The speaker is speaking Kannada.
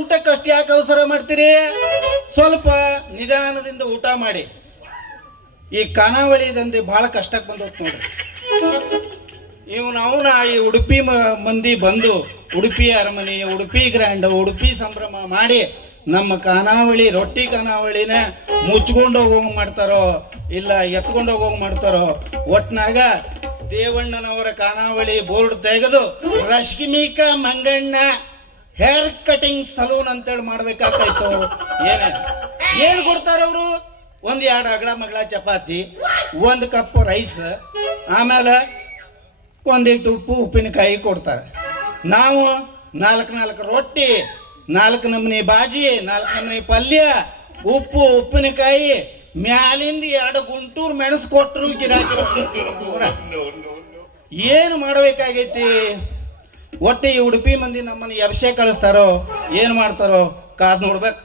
ಊಟಕ್ಕಷ್ಟು ಯಾಕೆ ಅವಸರ ಮಾಡ್ತೀರಿ? ಸ್ವಲ್ಪ ನಿಧಾನದಿಂದ ಊಟ ಮಾಡಿ. ಈ ಖಾನಾವಳಿ ದಂಧೆ ಬಹಳ ಕಷ್ಟಕ್ಕೆ ಬಂದೋತ್ ನೋಡ್ರಿ. ಅವನ ಈ ಉಡುಪಿ ಮಂದಿ ಬಂದು ಉಡುಪಿ ಅರಮನೆ, ಉಡುಪಿ ಗ್ರ್ಯಾಂಡ್, ಉಡುಪಿ ಸಂಭ್ರಮ ಮಾಡಿ ನಮ್ಮ ಖಾನಾವಳಿ ರೊಟ್ಟಿ ಖಾನಾವಳಿನ ಮುಚ್ಕೊಂಡು ಹೋಗೋಂಗ್ ಮಾಡ್ತಾರೋ ಇಲ್ಲ ಎತ್ಕೊಂಡು ಹೋಗೋಂಗ್ ಮಾಡ್ತಾರೋ. ಒಟ್ನಾಗ ದೇವಣ್ಣನವರ ಖಾನಾವಳಿ ಬೋರ್ಡ್ ತೆಗೆದು ರಶ್ಮಿಕ ಮಂಗಣ್ಣ ಹೇರ್ ಕಟಿಂಗ್ ಸಲೂನ್ ಅಂತೇಳಿ ಮಾಡ್ಬೇಕಾಗ್ತಾಯ್ತು. ಏನ್ ಕೊಡ್ತಾರವ್ರು? ಒಂದ್ 2 ಅಗಲ ಮಗಳ ಚಪಾತಿ, 1 ಕಪ್ ರೈಸ್, ಆಮೇಲೆ ಒಂದಿಟ್ಟು ಉಪ್ಪಿನಕಾಯಿ ಕೊಡ್ತಾರೆ. ನಾವು 4 ರೊಟ್ಟಿ, 4 ನಮೂನಿ ಬಾಜಿ, 4 ನಮೂನಿ ಪಲ್ಯ, ಉಪ್ಪಿನಕಾಯಿ, ಮ್ಯಾಲಿಂದ 2 ಗುಂಟೂರು ಮೆಣಸು ಕೊಟ್ಟರು ಗಿರಾಕಿ. ಏನು ಮಾಡಬೇಕಾಗೈತಿ? ಒಟ್ಟು ಈ ಉಡುಪಿ ಮಂದಿ ನಮ್ಮನ್ನ ಎಬ್ಸೆ ಕಳಿಸ್ತಾರೋ ಏನ್ ಮಾಡ್ತಾರೋ ಕಾದ್ ನೋಡ್ಬೇಕು.